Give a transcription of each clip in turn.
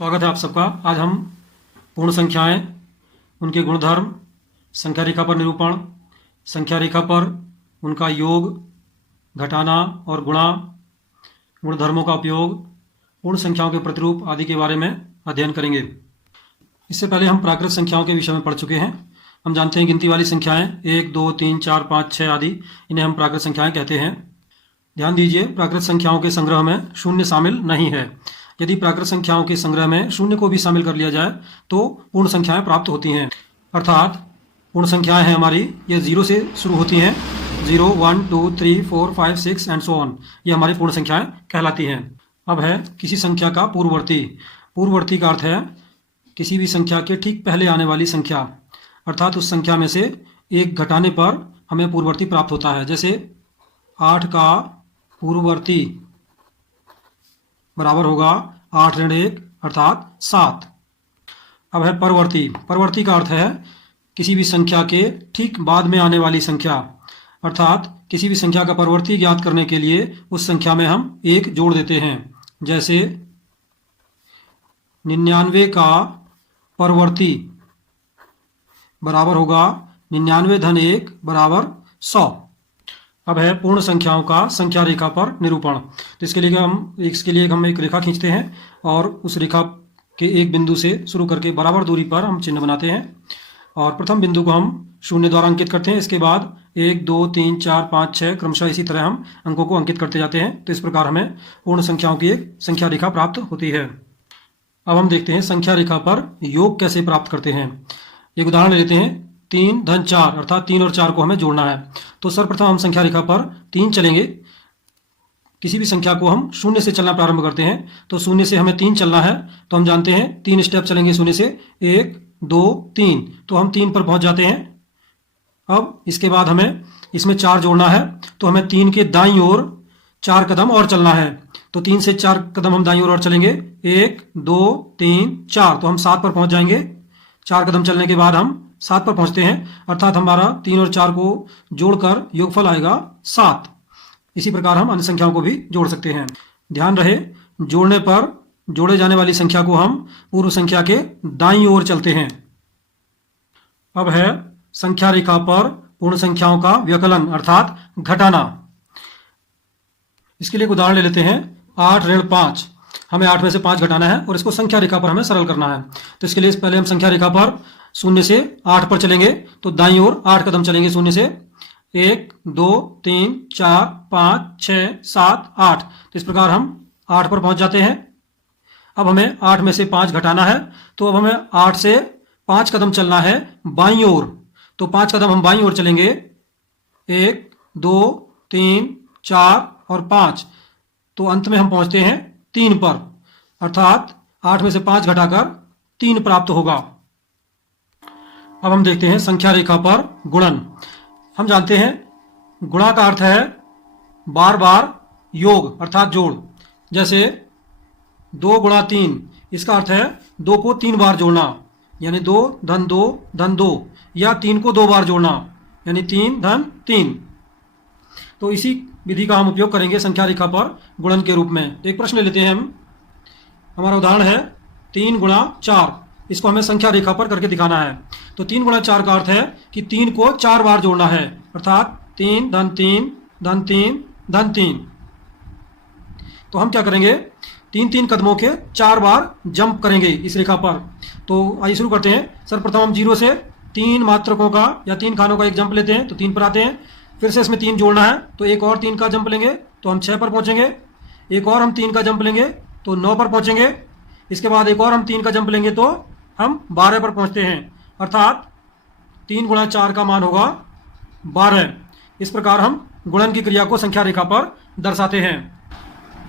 स्वागत है आप सबका। आज हम पूर्ण संख्याएं, उनके गुणधर्म, संख्या रेखा पर निरूपण, संख्या रेखा पर उनका योग, घटाना और गुणा, गुणधर्मों का उपयोग, पूर्ण संख्याओं के प्रतिरूप आदि के बारे में अध्ययन करेंगे। इससे पहले हम प्राकृत संख्याओं के विषय में पढ़ चुके हैं। हम जानते हैं गिनती वाली संख्याएं 1, 2, 3, 4, 5, 6 आदि, इन्हें हम प्राकृत संख्याएं कहते हैं। ध्यान दीजिए, प्राकृत संख्याओं के संग्रह में शून्य शामिल नहीं है। यदि प्राकृत संख्याओं के संग्रह में शून्य को भी शामिल कर लिया जाए तो पूर्ण संख्याएं प्राप्त होती हैं। अर्थात पूर्ण संख्याएं हैं हमारी, ये 0 से शुरू होती हैं। 0, 1, 2, 3, 4, 5, 6 एंड सो ऑन, ये हमारी पूर्ण संख्याएं कहलाती हैं। अब है किसी संख्या का पूर्ववर्ती। पूर्ववर्ती का अर्थ है किसी भी संख्या के ठीक पहले आने वाली संख्या, अर्थात उस संख्या में से एक घटाने पर हमें पूर्ववर्ती प्राप्त होता है। जैसे 8 का पूर्ववर्ती बराबर होगा 8 ऋण 1 अर्थात 7। अब है परवर्ती। परवर्ती का अर्थ है किसी भी संख्या के ठीक बाद में आने वाली संख्या, अर्थात किसी भी संख्या का परवर्ती ज्ञात करने के लिए उस संख्या में हम 1 जोड़ देते हैं। जैसे 99 का परवर्ती बराबर होगा 99 धन 1 बराबर 100। अब है पूर्ण संख्याओं का संख्या रेखा पर निरूपण। तो इसके लिए हम एक रेखा खींचते हैं और उस रेखा के एक बिंदु से शुरू करके बराबर दूरी पर हम चिन्ह बनाते हैं और प्रथम बिंदु को हम 0 द्वारा अंकित करते हैं। इसके बाद 1, 2, 3, 4, 5, 6 क्रमशः इसी तरह हम अंकों को अंकित करते जाते हैं। तो इस प्रकार हमें पूर्ण संख्याओं की एक संख्या रेखा प्राप्त होती है। अब हम देखते हैं संख्या रेखा पर योग कैसे प्राप्त करते हैं। एक उदाहरण लेते हैं, 3 धन 4 अर्थात 3 और 4 को हमें जोड़ना है। तो सर्वप्रथम हम संख्या रेखा पर 3 चलेंगे। किसी भी संख्या को हम 0 से चलना प्रारंभ करते हैं, तो 0 से हमें 3 चलना है। तो हम जानते हैं 3 स्टेप चलेंगे 0 से, 1, 2, 3, तो हम 3 पर पहुंच जाते हैं। अब इसके बाद हमें इसमें 4 जोड़ना है, तो हमें 3 के दाईं ओर 4 कदम और चलना है। तो 3 से 4 कदम हम दाईं ओर और चलेंगे, 1, 2, 3, 4, तो हम 7 पर पहुंच जाएंगे। 4 कदम चलने के बाद हम 7 पर पहुंचते हैं, अर्थात हमारा 3 और 4 को जोड़कर योगफल आएगा 7। इसी प्रकार हम अन्य संख्याओं को भी जोड़ सकते हैं। ध्यान रहे, जोड़ने पर जोड़े जाने वाली संख्या को हम पूर्व संख्या के दाईं ओर चलते हैं। अब है संख्या रेखा पर पूर्ण संख्याओं का व्यकलन अर्थात घटाना। इसके लिए एक उदाहरण ले लेते हैं, 8 ऋण 5। हमें 8 में से 5 घटाना है और इसको संख्या रेखा पर हमें सरल करना है। तो इसके लिए पहले हम संख्या रेखा पर 0 से 8 पर चलेंगे, तो दाईं ओर 8 कदम चलेंगे 0 से, 1, 2, 3, 4, 5, 6, 7, 8। तो इस प्रकार हम 8 पर पहुंच जाते हैं। अब हमें 8 में से 5 घटाना है, तो अब हमें 8 से 5 कदम चलना है बाईं ओर। तो 5 कदम हम बाईं ओर चलेंगे, 1, 2, 3, 4 और 5। तो अंत में हम पहुंचते हैं 3 पर, अर्थात 8 में से 5 घटाकर 3 प्राप्त होगा। अब हम देखते हैं संख्या रेखा पर गुणन। हम जानते हैं गुणा का अर्थ है बार बार योग अर्थात जोड़। जैसे 2 गुणा 3, इसका अर्थ है 2 को 3 बार जोड़ना, यानी 2 धन 2 धन 2, या 3 को 2 बार जोड़ना, यानी 3 धन 3। तो इसी विधि का हम उपयोग करेंगे संख्या रेखा पर गुणन के रूप में। तो एक प्रश्न ले लेते हैं हम। हमारा उदाहरण है 3 गुणा 4। इसको हमें संख्या रेखा पर करके दिखाना है। तो 3 गुणा 4 का अर्थ है कि 3 को 4 बार जोड़ना है, अर्थात 3 धन 3 धन 3 धन 3। तो हम क्या करेंगे, 3 कदमों के 4 बार जंप करेंगे इस रेखा पर। तो आइए शुरू करते हैं। सर्वप्रथम हम 0 से 3 मात्रकों का या 3 खानों का एक जंप लेते हैं, तो 3 पर आते हैं। फिर से इसमें 3 जोड़ना है, तो एक और 3 का जंप लेंगे, तो हम 6 पर पहुंचेंगे। एक और हम 3 का जंप लेंगे तो 9 पर पहुंचेंगे। इसके बाद एक और हम 3 का जंप लेंगे तो हम 12 पर पहुंचते हैं, अर्थात 3 गुणा 4 का मान होगा 12। इस प्रकार हम गुणन की क्रिया को संख्या रेखा पर दर्शाते हैं।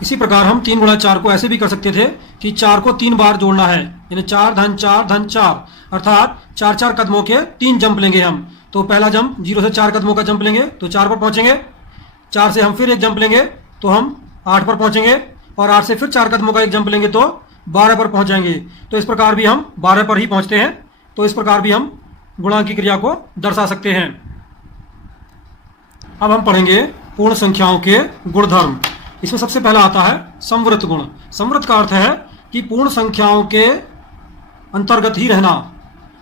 इसी प्रकार हम 3 गुणा 4 को ऐसे भी कर सकते थे कि 4 को 3 बार जोड़ना है, यानी 4 धन 4 धन 4, अर्थात 4 कदमों के 3 जंप लेंगे हम। तो पहला जंप 0 से 4 कदमों का जंप लेंगे तो 4 पर पहुंचेंगे। 4 से हम फिर एक जंप लेंगे तो हम 8 पर पहुंचेंगे, और 8 से फिर 4 कदमों का एक जंप लेंगे तो 12 पर पहुंच जाएंगे। तो इस प्रकार भी हम 12 पर ही पहुंचते हैं। तो इस प्रकार भी हम गुणा की क्रिया को दर्शा सकते हैं। अब हम पढ़ेंगे पूर्ण संख्याओं के गुणधर्म। इसमें सबसे पहला आता है संवृत गुण। संवृत का अर्थ है कि पूर्ण संख्याओं के अंतर्गत ही रहना,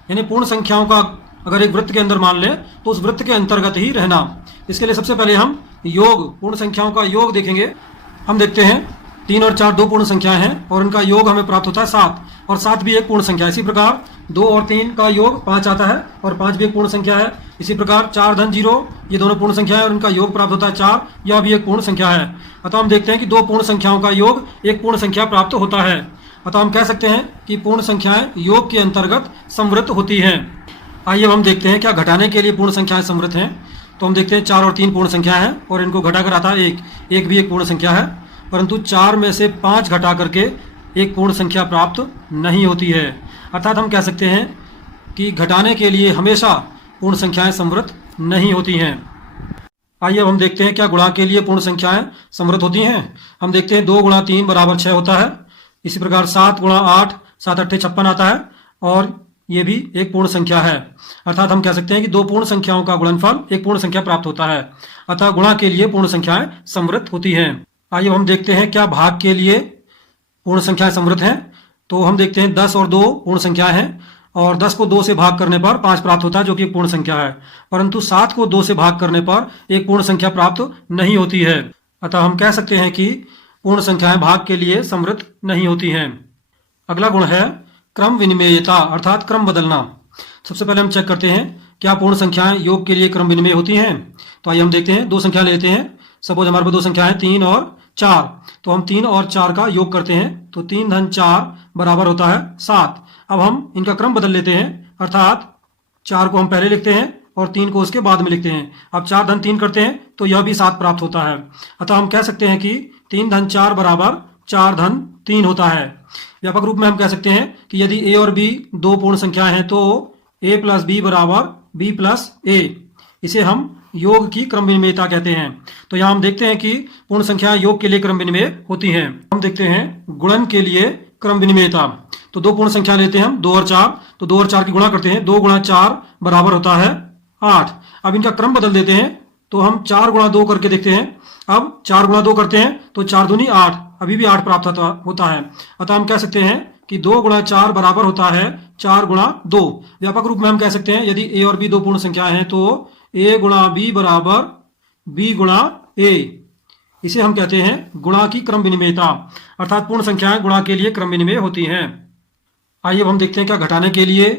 यानी पूर्ण संख्याओं का अगर एक वृत्त के अंदर मान लें तो उस वृत्त के अंतर्गत ही रहना। इसके लिए सबसे पहले हम योग, पूर्ण संख्याओं का योग देखेंगे। हम देखते हैं 3 और 4 दो पूर्ण संख्याएं हैं और इनका योग हमें प्राप्त होता है 7, और 7 भी एक पूर्ण संख्या है। इसी प्रकार 2 और 3 का योग 5 आता है और 5 भी एक पूर्ण संख्या है। इसी प्रकार 4 धन 0 ये दोनों पूर्ण संख्या है और इनका योग प्राप्त होता है 4, यह भी एक पूर्ण संख्या है। अतः हम देखते हैं कि दो पूर्ण संख्याओं का योग एक पूर्ण संख्या प्राप्त होता है। अतः हम कह सकते हैं कि पूर्ण संख्याएं योग के अंतर्गत समवृत्त होती हैं। आइए अब हम देखते हैं क्या घटाने के लिए पूर्ण संख्याएं समवृत्त हैं। तो हम देखते हैं 4 और 3 पूर्ण संख्या हैं और इनको घटाकर आता है 1, 1 भी एक पूर्ण संख्या है, परंतु 4 में से 5 घटा करके एक पूर्ण संख्या प्राप्त नहीं होती है। अर्थात हम कह सकते हैं कि घटाने के लिए हमेशा पूर्ण संख्याएं समवृत्त नहीं होती हैं। आइए अब हम देखते हैं क्या गुणा के लिए पूर्ण संख्याएं समवृत्त होती हैं। हम देखते हैं 2 गुणा 3 बराबर 6 होता है। इसी प्रकार 7 गुणा 8, 7 8 56 आता है और ये भी एक पूर्ण संख्या है। अर्थात हम कह सकते हैं कि दो पूर्ण संख्याओं का गुणनफल एक पूर्ण संख्या प्राप्त होता है। अतः गुणा के लिए पूर्ण संख्याएं समवृत्त होती हैं। आइए हम देखते हैं क्या भाग के लिए पूर्ण संख्याएं समवृत्त हैं। तो हम देखते हैं 10 और 2 पूर्ण संख्या हैं और 10 को 2 से भाग करने पर 5 प्राप्त होता है, जो कि एक पूर्ण संख्या है, परंतु 7 को 2 से भाग करने पर एक पूर्ण संख्या प्राप्त नहीं होती है। अतः हम कह सकते हैं कि पूर्ण संख्याएं भाग के लिए समवृत्त नहीं होती हैं। अगला गुण है क्रम विनिमेयता, अर्थात क्रम बदलना। सबसे पहले हम चेक करते हैं क्या पूर्ण संख्याएं योग के लिए क्रम विनिमेय होती हैं। तो आइए हम देखते हैं, दो संख्या लेते हैं। सपोज हमारे पास दो संख्या है 3 और 4, तो हम 3 और 4 का योग करते हैं तो 3 धन 4 बराबर होता है 7। अब हम इनका क्रम बदल लेते हैं, अर्थात 4 को हम पहले लिखते हैं और 3 को उसके बाद में लिखते हैं। अब 4 धन 3 करते हैं तो यह भी 7 प्राप्त होता है। अतः हम कह सकते हैं कि 3 धन 4 बराबर 4 धन 3 होता है। व्यापक रूप में हम कह सकते हैं कि यदि a और b दो पूर्ण संख्या हैं तो a प्लस बी बराबर b प्लस a। इसे हम योग की क्रम विनिमेयता कहते हैं। तो यहाँ हम देखते हैं कि पूर्ण संख्या योग के लिए क्रम विनिमेय होती हैं। हम देखते हैं गुणन के लिए क्रम विनिमेयता। तो दो पूर्ण संख्या लेते हैं हम 2 और 4, तो 2 और 4 की गुणा करते हैं। 2 गुणा 4 बराबर होता है 8। अब इनका क्रम बदल देते हैं तो हम 4 गुणा 2 करके देखते हैं। अब 4 गुणा 2 करते हैं तो 4 दूनी 8, अभी भी 8 प्राप्त होता है। अतः हम कह सकते हैं कि 2 गुणा 4 बराबर होता है 4 गुणा 2। व्यापक रूप में हम कह सकते हैं यदि a और b दो पूर्ण संख्या हैं तो a गुणा b बराबर b गुणा a। इसे हम कहते हैं गुणा की क्रम विनिमेयता, अर्थात पूर्ण संख्याएं गुणा के लिए क्रम विनिमेय होती हैं। आइए अब हम देखते हैं क्या घटाने के लिए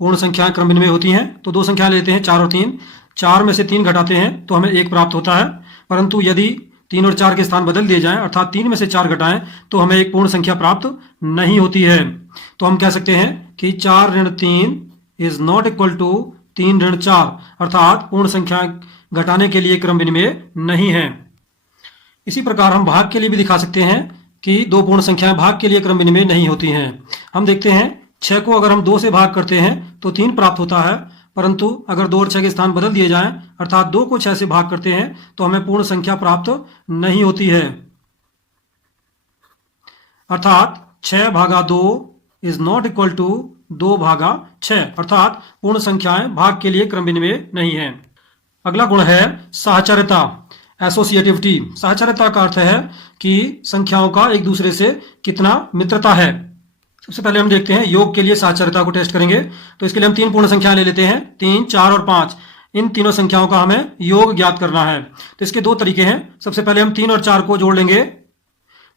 पूर्ण संख्याएं क्रम विनिमेय होती हैं। तो दो संख्या लेते हैं 4 और 3, 4 में से 3 घटाते हैं तो हमें 1 प्राप्त होता है, परंतु यदि 3 और 4 के स्थान बदल दिए जाएं, अर्थात 3 में से 4 घटाएं तो हमें एक पूर्ण संख्या प्राप्त नहीं होती है। तो हम कह सकते हैं कि 4 ऋण 3 इज नॉट इक्वल टू 3 ऋण 4, अर्थात पूर्ण संख्या घटाने के लिए क्रम विनिमेय नहीं है। इसी प्रकार हम भाग के लिए भी दिखा सकते हैं कि दो पूर्ण संख्याएं भाग के लिए क्रम विनिमेय नहीं होती हैं। हम देखते हैं 6 को अगर हम 2 से भाग करते हैं तो 3 प्राप्त होता है, परंतु अगर 2 और 6 के स्थान बदल दिए जाएं, अर्थात 2 को 6 से भाग करते हैं तो हमें पूर्ण संख्या प्राप्त नहीं होती है। अर्थात 6 भागा 2 इज नॉट इक्वल टू 2 भागा 6, अर्थात पूर्ण संख्याएं भाग के लिए क्रम विनिमेय नहीं है। अगला गुण है साहचर्यता, एसोसिएटिविटी। साहचर्यता का अर्थ है कि संख्याओं का एक दूसरे से कितना मित्रता है। सबसे पहले हम देखते हैं योग के लिए साहचर्यता को टेस्ट करेंगे। तो इसके लिए हम 3 पूर्ण संख्याएं ले लेते हैं, 3, 4 और 5। इन तीनों संख्याओं का हमें योग ज्ञात करना है। तो इसके दो तरीके हैं। सबसे पहले हम 3 और 4 को जोड़ लेंगे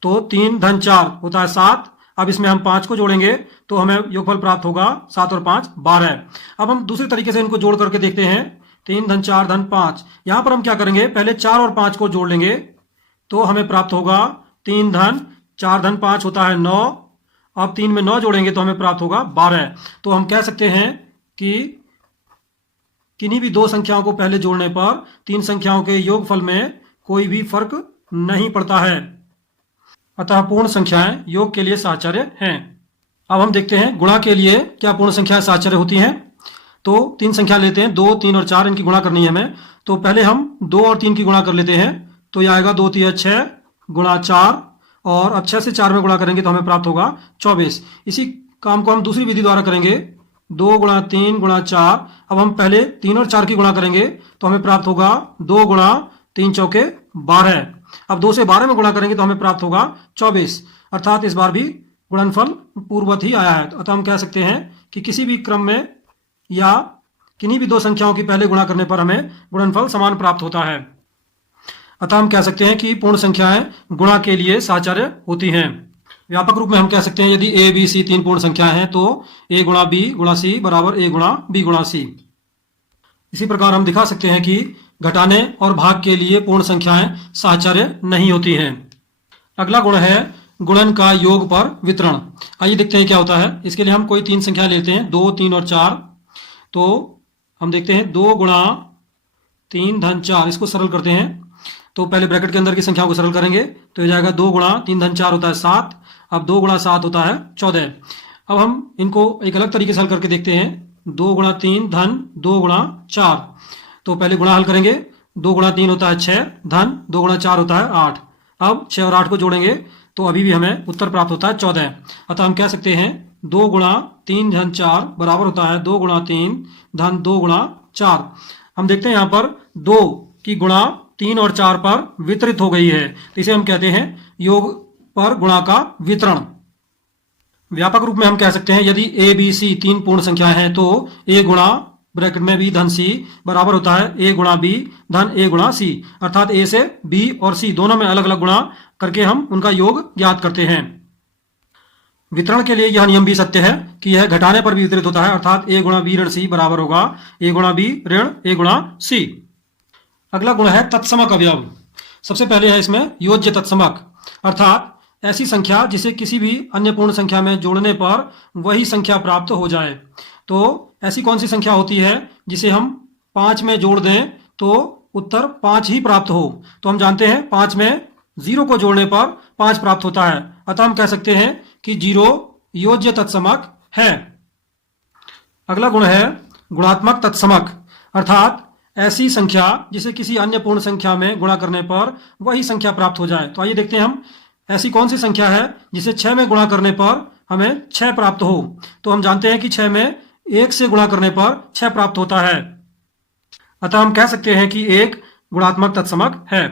तो 3 धन 4 होता है 7। अब इसमें हम 5 को जोड़ेंगे तो हमें योगफल प्राप्त होगा 7 और 5 12। अब हम दूसरे तरीके से इनको जोड़ करके देखते हैं, 3 धन 4 धन 5। यहां पर हम क्या करेंगे, पहले 4 और 5 को जोड़ लेंगे तो हमें प्राप्त होगा 3 धन 4 धन 5 होता है 9। अब 3 में 9 जोड़ेंगे तो हमें प्राप्त होगा 12। तो हम कह सकते हैं कि किन्हीं भी दो संख्याओं को पहले जोड़ने पर 3 संख्याओं के योगफल में कोई भी फर्क नहीं पड़ता है। अतः पूर्ण संख्याएं योग के लिए साहचर्य हैं। अब हम देखते हैं गुणा के लिए क्या पूर्ण संख्याएं साहचर्य होती हैं। तो 3 संख्या लेते हैं, 2, 3 और 4, इनकी गुणा करनी है हमें। तो पहले हम 2 और 3 की गुणा कर लेते हैं तो यह आएगा 2 3 6 गुणा 4, और अब 6 से 4 में गुणा करेंगे तो हमें प्राप्त होगा 24। इसी काम को हम दूसरी विधि द्वारा करेंगे, 2 गुणा 3 गुणा 4। अब हम पहले 3 और 4 की गुणा करेंगे तो हमें प्राप्त होगा 2 गुणा 3 चौके 12। अब 2 से 12 में गुणा करेंगे तो हमें प्राप्त होगा 24, अर्थात इस बार भी गुणनफल पूर्ववत ही आया है। अतः हम कह सकते हैं कि किसी भी क्रम में या किन्हीं भी दो संख्याओं की पहले गुणा करने पर हमें गुणनफल समान प्राप्त होता है। अतः हम कह सकते हैं कि पूर्ण संख्याएं गुणा के लिए साहचर्य होती हैं। व्यापक रूप में हम कह सकते हैं यदि ए बी सी तीन पूर्ण संख्याएं हैं तो ए गुणा बी गुणा सी बराबर ए गुणा बी गुणा सी। इसी प्रकार हम दिखा सकते हैं कि घटाने और भाग के लिए पूर्ण संख्याएं साहचर्य नहीं होती हैं। अगला गुण है गुणन का योग पर वितरण। आइए देखते हैं क्या होता है। इसके लिए हम कोई तीन संख्या लेते हैं, 2, 3 और 4। तो हम देखते हैं 2 गुणा 3 धन 4, इसको सरल करते हैं। तो पहले ब्रैकेट के अंदर की संख्याओं को सरल करेंगे तो ये जाएगा 2 गुणा 3 धन 4 होता है 7। अब 2 गुणा 7 होता है 14। अब हम इनको एक अलग तरीके से हल करके देखते हैं। 2 गुणा 3 धन 2 गुणा 4। तो पहले गुणा हल करेंगे। 2 गुणा 3 होता है 6 धन 2 गुणा 4 होता है 8। अब 6 और 8 को जोड़ेंगे तो अभी भी हमें उत्तर प्राप्त होता है 14। अतः हम कह सकते हैं 2 गुणा 3 धन 4 बराबर होता है 2 गुणा 3 धन 2 गुणा 4। हम देखते हैं यहाँ पर 2 की गुणा 3 और 4 पर वितरित हो गई है, तो इसे हम कहते हैं योग पर गुणा का वितरण। व्यापक रूप में हम कह सकते हैं यदि ए बी सी तीन पूर्ण संख्याएं हैं तो ए गुणा ब्रैकेट में बी धन सी बराबर होता है ए गुणा बी धन ए गुणा सी। अर्थात ए से बी और सी दोनों में अलग अलग गुणा करके हम उनका योग ज्ञात करते हैं। वितरण के लिए यह नियम भी सत्य है कि यह घटाने पर भी वितरित होता है। अर्थात ए गुणा बी ऋण सी बराबर होगा ए गुणा बी ऋण ए गुणा सी। अगला गुण है तत्समक अवयव। सबसे पहले है इसमें योज्य तत्समक, अर्थात ऐसी संख्या जिसे किसी भी अन्य पूर्ण संख्या में जोड़ने पर वही संख्या प्राप्त हो जाए। तो ऐसी कौन सी संख्या होती है जिसे हम 5 में जोड़ दें तो उत्तर 5 ही प्राप्त हो। तो हम जानते हैं 5 में 0 को जोड़ने पर 5 प्राप्त होता है। अतः हम कह सकते हैं कि 0 योज्य तत्समक है। अगला गुण है गुणात्मक तत्समक, अर्थात ऐसी संख्या जिसे किसी अन्य पूर्ण संख्या में गुणा करने पर वही संख्या प्राप्त हो जाए। तो आइए देखते हैं हम ऐसी कौन सी संख्या है जिसे 6 में गुणा करने पर हमें 6 प्राप्त हो। तो हम जानते हैं कि 6 में 1 से गुणा करने पर 6 प्राप्त होता है। अतः हम कह सकते हैं कि 1 गुणात्मक तत्समक है।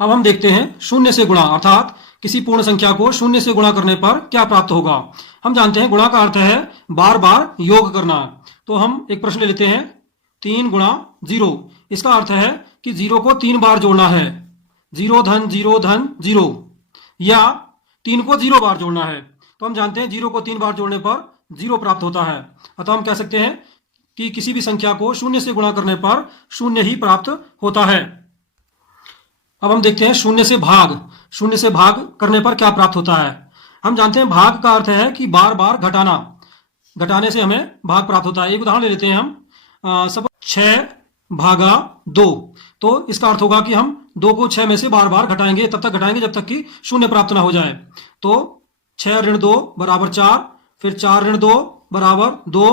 अब हम देखते हैं शून्य से गुणा, अर्थात किसी पूर्ण संख्या को शून्य से गुणा करने पर क्या प्राप्त होगा। हम जानते हैं गुणा का अर्थ है बार बार योग करना। तो हम एक प्रश्न लेते हैं 3 गुणा 0। इसका अर्थ है कि 0 को 3 बार जोड़ना है। 0 धन 0 धन 0, या 3 को 0 बार जोड़ना है। तो हम जानते हैं 0 को 3 बार जोड़ने पर 0 प्राप्त होता है। अतः हम कह सकते हैं कि किसी भी संख्या को शून्य से गुणा करने पर 0 ही प्राप्त होता है। अब हम देखते हैं शून्य से भाग। शून्य से भाग करने पर क्या प्राप्त होता है। हम जानते हैं भाग का अर्थ है कि बार बार घटाना। घटाने से हमें भाग प्राप्त होता है। एक उदाहरण ले लेते हैं हम सब 6 भागा 2। तो इसका अर्थ होगा कि हम 2 को 6 में से बार बार घटाएंगे, तब तक घटाएंगे जब तक कि शून्य प्राप्त ना हो जाए। तो 6 ऋण 2 बराबर 4, फिर 4 ऋण 2 बराबर 2,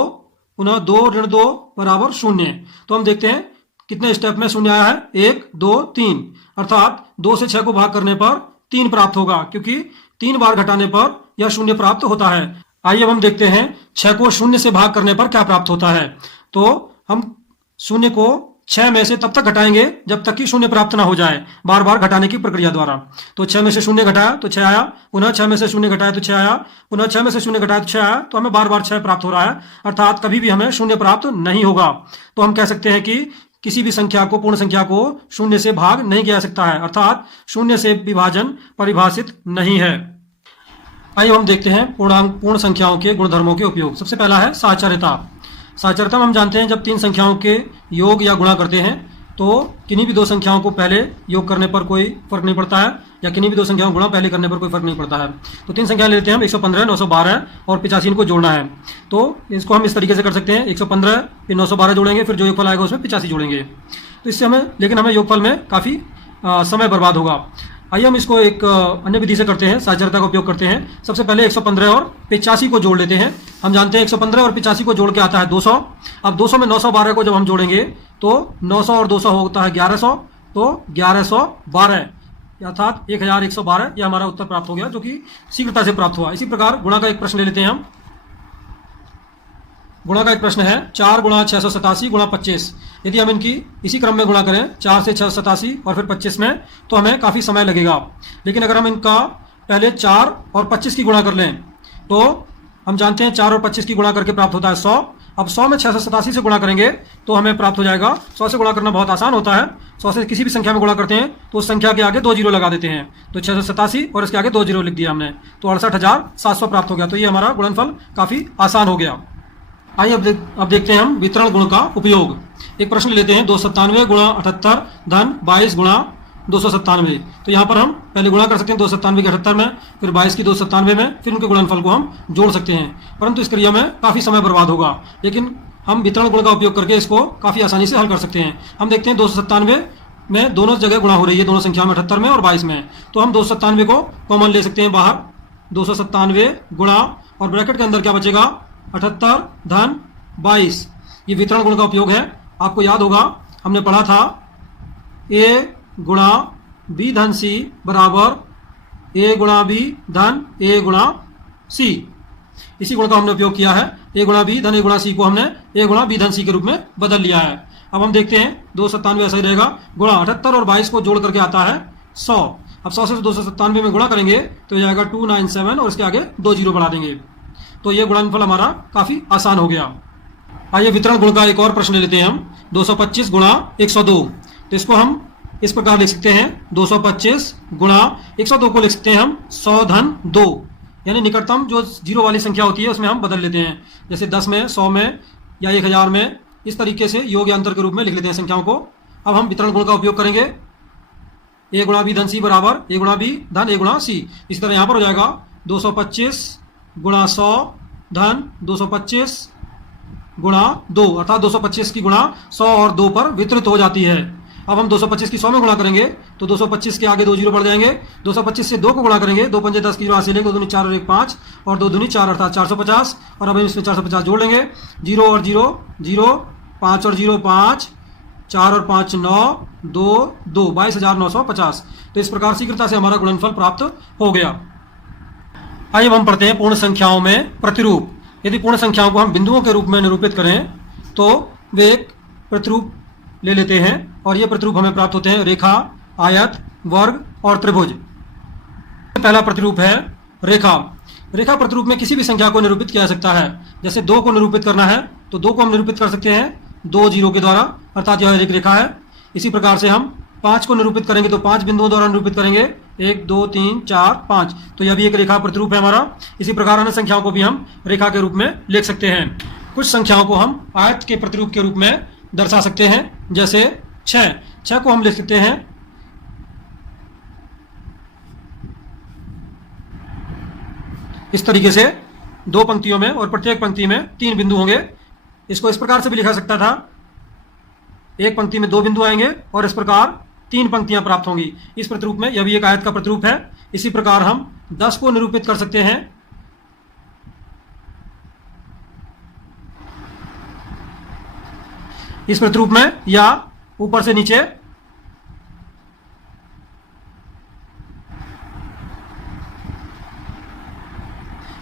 पुनः 2 ऋण 2 बराबर 0। तो हम देखते हैं कितने स्टेप में शून्य आया है, 1 2 3। अर्थात 2 से 6 को भाग करने पर 3 प्राप्त होगा, क्योंकि 3 बार घटाने पर यह शून्य प्राप्त होता है। आइए अब हम देखते हैं 6 को शून्य से भाग करने पर क्या प्राप्त होता है। तो हम शून्य को 6 में से तब तक घटाएंगे जब तक कि शून्य प्राप्त ना हो जाए, बार बार घटाने की प्रक्रिया द्वारा। तो 6 में से शून्य घटाया तो 6 आया, पुनः 6 में से शून्य घटाया तो 6 आया, पुनः 6 में से शून्य घटाया तो 6 आया। तो हमें बार बार 6 प्राप्त हो रहा है, अर्थात कभी भी हमें शून्य प्राप्त नहीं होगा। तो हम कह सकते हैं कि किसी भी संख्या को, पूर्ण संख्या को शून्य से भाग नहीं किया जा सकता है, अर्थात शून्य से विभाजन परिभाषित नहीं है। आइए हम देखते हैं पूर्ण संख्याओं के गुणधर्मों के उपयोग। सबसे पहला है साहचर्यता। साहचर्यता में हम जानते हैं जब तीन संख्याओं के योग या गुणा करते हैं तो किन्हीं भी दो संख्याओं को पहले योग करने पर कोई फर्क नहीं पड़ता है, या किन्हीं भी दो संख्याओं को गुणा पहले करने पर कोई फर्क नहीं पड़ता है। तो तीन संख्या लेते हैं हम 115, 912 और 85 इनको जोड़ना है। तो इसको हम इस तरीके से कर सकते हैं 115 फिर 912 जोड़ेंगे, फिर जो योगफल आएगा उसमें 85 जोड़ेंगे। तो इससे हमें योगफल में काफ़ी समय बर्बाद होगा। आइए हम इसको एक अन्य विधि से करते हैं, साहचर्यता का उपयोग करते हैं। सबसे पहले 115 और 85 को जोड़ लेते हैं। हम जानते हैं 115 और 85 को जोड़ के आता है 200। अब 200 में 912 को जब हम जोड़ेंगे तो 900 और 200 होता है 1100, तो 1112 अर्थात 1112। यह हमारा उत्तर प्राप्त हो गया, जो कि शीघ्रता से प्राप्त हुआ। इसी प्रकार गुणा का एक प्रश्न ले लेते हैं हम। गुणा का एक प्रश्न है 4 गुणा 687 गुणा 25। यदि हम इनकी इसी क्रम में गुणा करें 4 से 687 और फिर 25 में, तो हमें काफ़ी समय लगेगा। लेकिन अगर हम इनका पहले 4 और 25 की गुणा कर लें तो हम जानते हैं 4 और 25 की गुणा करके प्राप्त होता है 100। अब 100 में 687 से गुणा करेंगे तो हमें प्राप्त हो जाएगा, 100 से गुणा करना बहुत आसान होता है। 100 से किसी भी संख्या में गुणा करते हैं तो उस संख्या के आगे 2 जीरो लगा देते हैं, तो 687 और इसके आगे 2 जीरो लिख दिया हमने, तो 68,700 प्राप्त हो गया। तो ये हमारा गुणनफल काफ़ी आसान हो गया। आइए अब देखते हैं हम वितरण गुण का उपयोग। एक प्रश्न लेते हैं, 297 गुणा 78 धन 22 गुणा 297। तो यहाँ पर हम पहले गुणा कर सकते हैं 297 के 78 में, फिर 22 की 297 में, फिर उनके गुणनफल को हम जोड़ सकते हैं, परंतु इस क्रिया में काफ़ी समय बर्बाद होगा। लेकिन हम वितरण गुण का उपयोग करके इसको काफ़ी आसानी से हल कर सकते हैं। हम देखते हैं 297 में दोनों जगह गुणा हो रही है, दोनों संख्या में 78 में और 22 में, तो हम 297 को कॉमन ले सकते हैं बाहर। 297 गुणा और ब्रैकेट के अंदर क्या बचेगा, 78 धन 22। ये वितरण गुण का उपयोग है। आपको याद होगा हमने पढ़ा था a गुणा b धन c बराबर a गुणा b धन a गुणा c। इसी गुण का हमने उपयोग किया है। a गुणा b धन a गुणा c को हमने a गुणा b धन c के रूप में बदल लिया है। अब हम देखते हैं 297 ऐसा ही रहेगा, गुणा 78 और 22 को जोड़ करके आता है 100। अब 100 से 297 में गुणा करेंगे तो यह आएगा 297 और इसके आगे 2 जीरो बढ़ा देंगे, तो ये गुणनफल हमारा काफ़ी आसान हो गया। आइए वितरण गुण का एक और प्रश्न लेते हैं हम, 225 गुणा 102। तो इसको हम इस प्रकार लिख सकते हैं, 225 गुणा 102 को लिख सकते हैं हम 100 धन 2, यानी निकटतम जो जीरो वाली संख्या होती है उसमें हम बदल लेते हैं, जैसे 10 में, 100 में या 1000 में, इस तरीके से योग या अंतर के रूप में लिख लेते हैं संख्याओं को। अब हम वितरण गुण का उपयोग करेंगे, a गुणा b धन c बराबर a गुणा b धन a गुणा c। इसी तरह यहाँ पर हो जाएगा 225 गुणा 100 धन 225 गुणा 2, अर्थात 225 की गुणा 100 और 2 पर वितरित हो जाती है। अब हम 225 की 100 में गुणा करेंगे तो 225 के आगे 2 जीरो बढ़ जाएंगे। 225 से 2 को गुणा करेंगे, 2 पंजे 10 की 80 लेंगे, 2 दूनी 4 और 1 5 और 2 दूनी 4 अर्थात 450। और अब हम इसमें 450 जोड़ लेंगे, 0 और 0 0, 5 और 0 5, 4 और 5 9, 2 2, 22,950। तो इस प्रकार शीघ्रता से हमारा गुणनफल प्राप्त हो गया। आइए हम पढ़ते हैं पूर्ण संख्याओं में प्रतिरूप। यदि पूर्ण संख्याओं को हम बिंदुओं के रूप में निरूपित करें तो वे एक प्रतिरूप ले लेते हैं और ये प्रतिरूप हमें प्राप्त होते हैं रेखा, आयत, वर्ग और त्रिभुज। पहला प्रतिरूप है रेखा। रेखा प्रतिरूप में किसी भी संख्या को निरूपित किया जा सकता है। जैसे 2 को निरूपित करना है तो 2 को हम निरूपित कर सकते हैं 2 जीरो के द्वारा, अर्थात यह एक रेखा है। इसी प्रकार से हम 5 को निरूपित करेंगे तो 5 बिंदुओं द्वारा निरूपित करेंगे, 1 2 3 4 5, तो यह भी एक रेखा प्रतिरूप है हमारा। इसी प्रकार अन्य संख्याओं को भी हम रेखा के रूप में लिख सकते हैं। कुछ संख्याओं को हम आयत के प्रतिरूप के रूप में दर्शा सकते हैं, जैसे 6 को हम लिख सकते हैं इस तरीके से 2 पंक्तियों में और प्रत्येक पंक्ति में 3 बिंदु होंगे। इसको इस प्रकार से भी लिखा सकता था, एक पंक्ति में 2 बिंदु आएंगे और इस प्रकार 3 पंक्तियां प्राप्त होंगी। इस प्रतिरूप में यह भी एक आयत का प्रतिरूप है। इसी प्रकार हम 10 को निरूपित कर सकते हैं इस प्रतिरूप में, या ऊपर से नीचे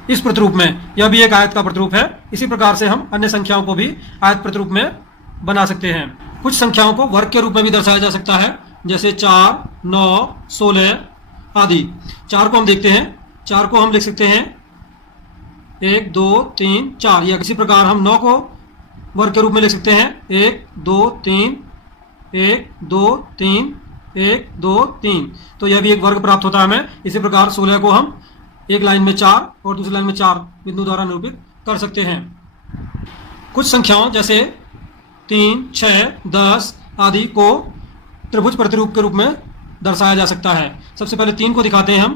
इस प्रतिरूप में, यह भी एक आयत का प्रतिरूप है। इसी प्रकार से हम अन्य संख्याओं को भी आयत प्रतिरूप में बना सकते हैं। कुछ संख्याओं को वर्ग के रूप में भी दर्शाया जा सकता है, जैसे 4 9 16 आदि। 4 को हम देखते हैं, 4 को हम लिख सकते हैं 1 2 3 4, या किसी प्रकार हम 9 को वर्ग के रूप में लिख सकते हैं 1 2 3 1 2 3 1 2 3, तो यह भी एक वर्ग प्राप्त होता है हमें। इसी प्रकार 16 को हम एक लाइन में 4 और दूसरी लाइन में 4 बिंदु द्वारा निरूपित कर सकते हैं। कुछ संख्याओं जैसे 3 6 10 आदि को त्रिभुज प्रतिरूप के रूप में दर्शाया जा सकता है। सबसे पहले 3 को दिखाते हैं हम,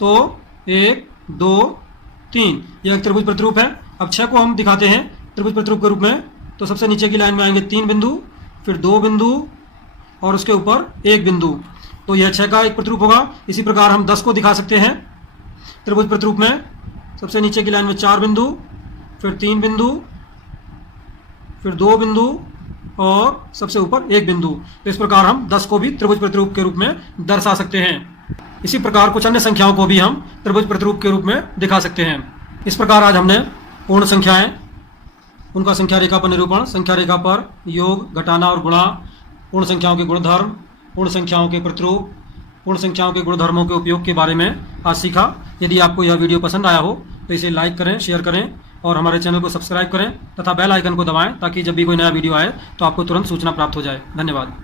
तो 1 2 3, यह एक त्रिभुज प्रतिरूप है। अब 6 को हम दिखाते हैं त्रिभुज प्रतिरूप के रूप में, तो सबसे नीचे की लाइन में आएंगे 3 बिंदु, फिर 2 बिंदु और उसके ऊपर 1 बिंदु, तो यह 6 का एक प्रतिरूप होगा। इसी प्रकार हम 10 को दिखा सकते हैं त्रिभुज प्रतिरूप में, सबसे नीचे की लाइन में 4 बिंदु, फिर 3 बिंदु, फिर 2 बिंदु और सबसे ऊपर 1 बिंदु। तो इस प्रकार हम 10 को भी त्रिभुज प्रतिरूप के रूप में दर्शा सकते हैं। इसी प्रकार कुछ अन्य संख्याओं को भी हम त्रिभुज प्रतिरूप के रूप में दिखा सकते हैं। इस प्रकार आज हमने पूर्ण संख्याएं, उनका संख्या रेखा पर निरूपण, संख्या रेखा पर योग, घटाना और गुणा, पूर्ण संख्याओं के गुणधर्म, पूर्ण संख्याओं के प्रतिरूप, पूर्ण संख्याओं के गुणधर्मों के उपयोग के बारे में आज सीखा। यदि आपको यह वीडियो पसंद आया हो तो इसे लाइक करें, शेयर करें और हमारे चैनल को सब्सक्राइब करें तथा बेल आइकन को दबाएं ताकि जब भी कोई नया वीडियो आए तो आपको तुरंत सूचना प्राप्त हो जाए। धन्यवाद।